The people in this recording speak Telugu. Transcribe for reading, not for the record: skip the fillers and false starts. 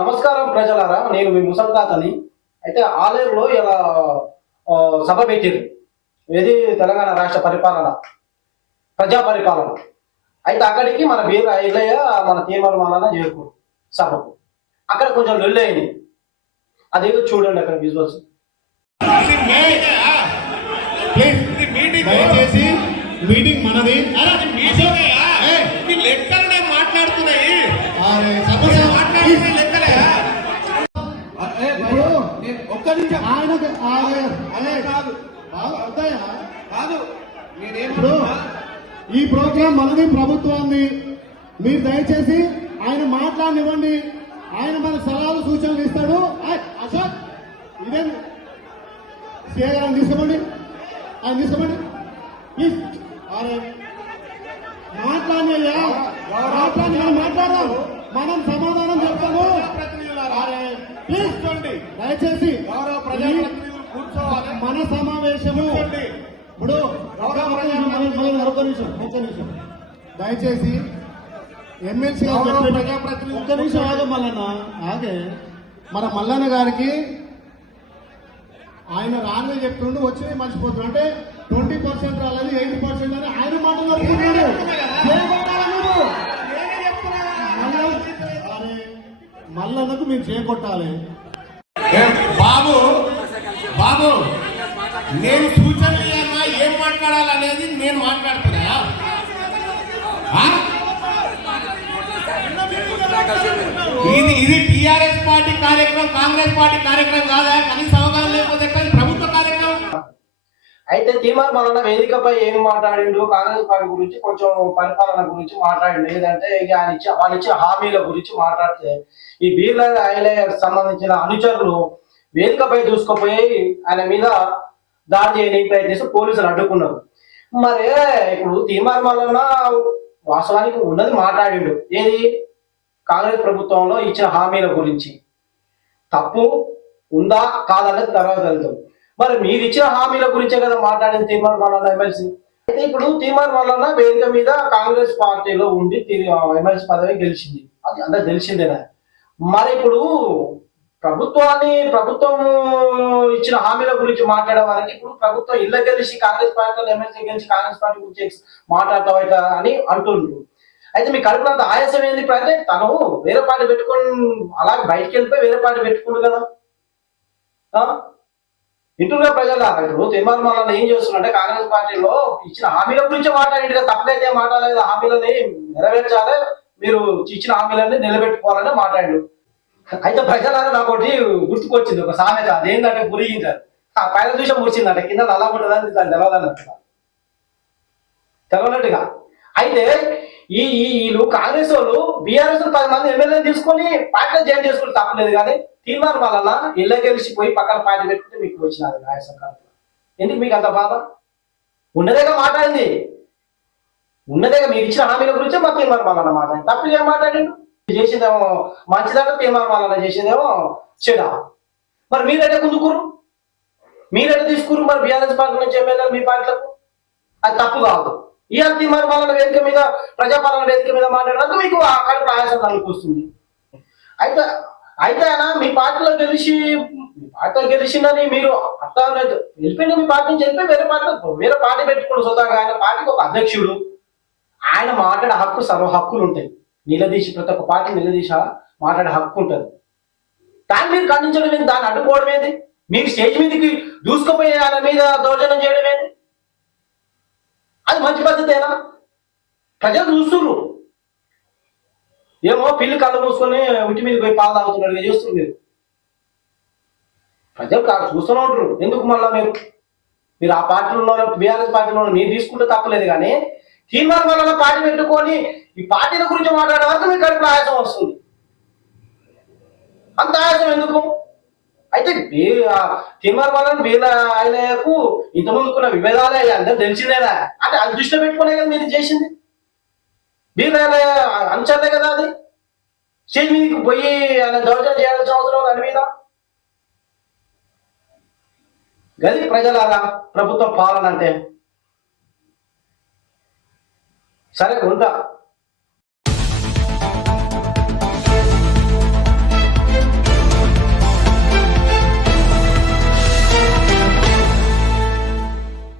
నమస్కారం ప్రజలారా, నేను మీ ముసల్తాతని. అయితే ఆలేరులో ఇలా సభ పెట్టిరు. ఏది తెలంగాణ రాష్ట్ర పరిపాలన, ప్రజా పరిపాలన. అయితే అక్కడికి మన వీర ఐలయ్య, మన తీర్మాన మాలన చేరుకోరు సభకు. అక్కడ కొంచెం లొల్లి అయింది. అదేదో చూడండి అక్కడ విజువల్స్. దయచేసి మీటింగ్ మనది. లెక్కలనే మాట్లాడుతున్నాయి. ఒక్క నిమిషం ఇప్పుడు ఈ ప్రోగ్రాం మనది, ప్రభుత్వాన్ని. మీరు దయచేసి ఆయన మాట్లాడనివ్వండి. ఆయన మన సలహాలు సూచనలు ఇస్తాడు. అశోక్ ఇదే ఆయన తీసుకోండి, ఆయన తీసుకోండి ప్లీజ్. మాట్లాడినయ్యా, మాట్లాడదాం, మనం సమాధానం చెప్తాము. ప్లీజ్ దయచేసి మన సమావేశము ఇప్పుడు ఒక్క నిమిషం దయచేసి ఎమ్మెల్సీ ఒక్క నిమిషం ఆగే మల్లన్న, ఆగే. మన మల్లన్న గారికి ఆయన రాని చెప్తుండు, వచ్చి మర్చిపోతున్నాడు. అంటే 20% రాలేదు, 80% అని ఆయన మాట్లాడుతున్నాడు. మల్లన్నకు మీరు చేకొట్టాలి. బాబు బాబు నేను సూచనలు ఇవ్వమా, ఏం మాట్లాడాలనేది నేను మాట్లాడుతున్నా. ఇది టిఆర్ఎస్ పార్టీ కార్యక్రమం, కాంగ్రెస్ పార్టీ కార్యక్రమం కాదా? కనీస అవగాహన లేకపోతే ప్రభుత్వ కార్యక్రమం. అయితే తీర్మాన మాలన వేదికపై ఏం మాట్లాడిండు, కాంగ్రెస్ పార్టీ గురించి, కొంచెం పరిపాలన గురించి మాట్లాడిండు. ఏదంటే ఇక వాళ్ళు ఇచ్చిన హామీల గురించి మాట్లాడితే, ఈ బీర్ల ఐలయ్యకు సంబంధించిన అనుచరులు వేదికపై దూసుకుపోయి ఆయన మీద దాడి చేయడానికి ప్రయత్నిస్తూ పోలీసులు అడ్డుకున్నారు. మరి ఇప్పుడు తీర్మాన మాలన వాస్తవానికి ఉన్నది మాట్లాడిండు. ఏది కాంగ్రెస్ ప్రభుత్వంలో ఇచ్చిన హామీల గురించి. తప్పు ఉందా కాదనేది తర్వాత వెళ్తాం. మరి మీరు ఇచ్చిన హామీల గురించే కదా మాట్లాడింది తీర్మాన మాలన ఎమ్మెల్సీ. అయితే ఇప్పుడు తీర్మాన మాలన వేదిక మీద కాంగ్రెస్ పార్టీలో ఉండి ఎమ్మెల్సీ పదవి గెలిచింది, అది అందరూ తెలిసిందేనా. మరి ఇప్పుడు ప్రభుత్వం ఇచ్చిన హామీల గురించి మాట్లాడే వారికి ఇప్పుడు ప్రభుత్వం ఇళ్ళ గెలిచి కాంగ్రెస్ పార్టీలో ఎమ్మెల్సీ గెలిచి కాంగ్రెస్ పార్టీ గురించి మాట్లాడతావట అని అంటుండ్రు. అయితే మీ కడుపునంత ఆయాసం ఏంది? ఇప్పుడు అంటే తను వేరే పార్టీ పెట్టుకొని అలాగే బయటికి వెళ్ళిపోయి వేరే పార్టీ పెట్టుకుండు కదా. ఇంటూరుగా ప్రజల ఇప్పుడు తీర్మాన మాలన ఏం చేస్తున్నారంటే కాంగ్రెస్ పార్టీలో ఇచ్చిన హామీల గురించి మాట్లాడింది కదా. తప్పకైతే మాట్లాడలేదు. హామీలని నెరవేర్చాలి, మీరు ఇచ్చిన హామీలని నిలబెట్టుకోవాలని మాట్లాడు. అయితే ప్రజలారా నాకు ఒకటి గుర్తుకొచ్చింది, ఒక సామెత. అదేంటంటే గురిగించారు, ఆ పైన చూసే మురిచిందంటే కింద అలా ఉంటుందని దాన్ని తెలవదన్నట్టుగా తెలవనట్టుగా. అయితే వీళ్ళు కాంగ్రెస్ వాళ్ళు బీఆర్ఎస్ 10 మంది ఎమ్మెల్యేలు తీసుకొని పార్టీలో జాయిన్ చేసుకుంటే తప్పలేదు. కానీ తీర్మాన వల్ల ఇళ్ళ గెలిచిపోయి పక్కన పార్టీ పెట్టుకుంటే మీకు వచ్చినది ఆయాసం కాదు. ఎందుకు మీకు అంత బాధ? ఉన్నదేగా మాట్లాడింది, ఉన్నదేగా మీరు ఇచ్చిన హామీల గురించే మా తీర్మాన వల్ల మాట్లాడింది. తప్పు ఏం మాట్లాడిండు? చేసిందేమో మంచిదంటే తీర్మాన వల్ల చేసిందేమో చెడా. మరి మీరైతే గుంజుకురు, మీరైతే తీసుకురు. మరి బీఆర్ఎస్ పార్టీ నుంచి ఎమ్మెల్యేలు మీ పార్టీలకు అది తప్పు కాదు. ఇవాళ తీర్మాన మాలన వేదిక మీద, ప్రజాపాలన వేదిక మీద మాట్లాడడానికి మీకు ఆ కడుపు ఆయాసం తగ్గుతుంది. అయితే ఆయన మీ పార్టీలో గెలిచిందని మీరు అర్థం లేదు. వెళ్ళిపోయిన మీ పార్టీ నుంచి వెళ్ళిపోయి వేరే పార్టీ పెట్టుకోండి స్వతహాగా. ఆయన పార్టీకి ఒక అధ్యక్షుడు, ఆయన మాట్లాడే హక్కు, సర్వ హక్కులు ఉంటాయి. నిలదీసి ప్రతి ఒక్క పార్టీ నిలదీసి మాట్లాడే హక్కు ఉంటుంది. దాన్ని మీరు ఖండించడం ఏంది? దాన్ని అడ్డుకోవడం ఏంది? మీకు స్టేజ్ మీదకి దూసుకుపోయి ఆయన మీద దౌర్జన్యం చేయడం ఏంది? అది మంచి పద్ధతేనా? ప్రజలు చూస్తున్నారు. ఏమో పిల్లి కళ్ళు మూసుకొని ఉట్టి మీద పోయి పాలు తాగుతున్నట్టుగా చేస్తున్నారు మీరు. ప్రజలు చూస్తూనే ఉంటారు. ఎందుకు మళ్ళా మీరు ఆ పార్టీలో బీఆర్ఎస్ పార్టీలో మీరు తీసుకుంటే తప్పలేదు. కానీ తీర్మాన వల్ల పార్టీ పెట్టుకొని ఈ పార్టీల గురించి మాట్లాడే వరకు మీకు కడుపులో ఆయాసం వస్తుంది. అంత ఆయాసం ఎందుకు? అయితే తీర్మాన వల్ల వీళ్ళ ఆయనకు ఇంతకుముందుకున్న విభేదాలే అందరూ తెలిసిందేనా అంటే అది దృష్టిలో పెట్టుకునే కదా మీరు చేసింది. వీళ్ళ అంచలే కదా అది. స్టేజ్ మీదకి పోయి ఆయన దౌర్జన్యం చేయాల్సిన అవసరం దాని మీద. గది ప్రజలారా ప్రభుత్వ పాలన అంటే. సరే ఉంటా.